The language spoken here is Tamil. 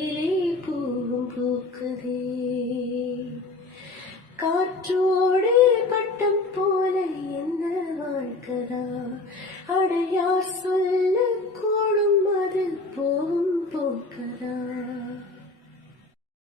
கையிலே பூவும் பூக்குதே. காற்றோடு பட்டம் போல என்ன வாழ்க்கதா, அடையார் சொல்ல கூடும் அது போகும் போக்கதா.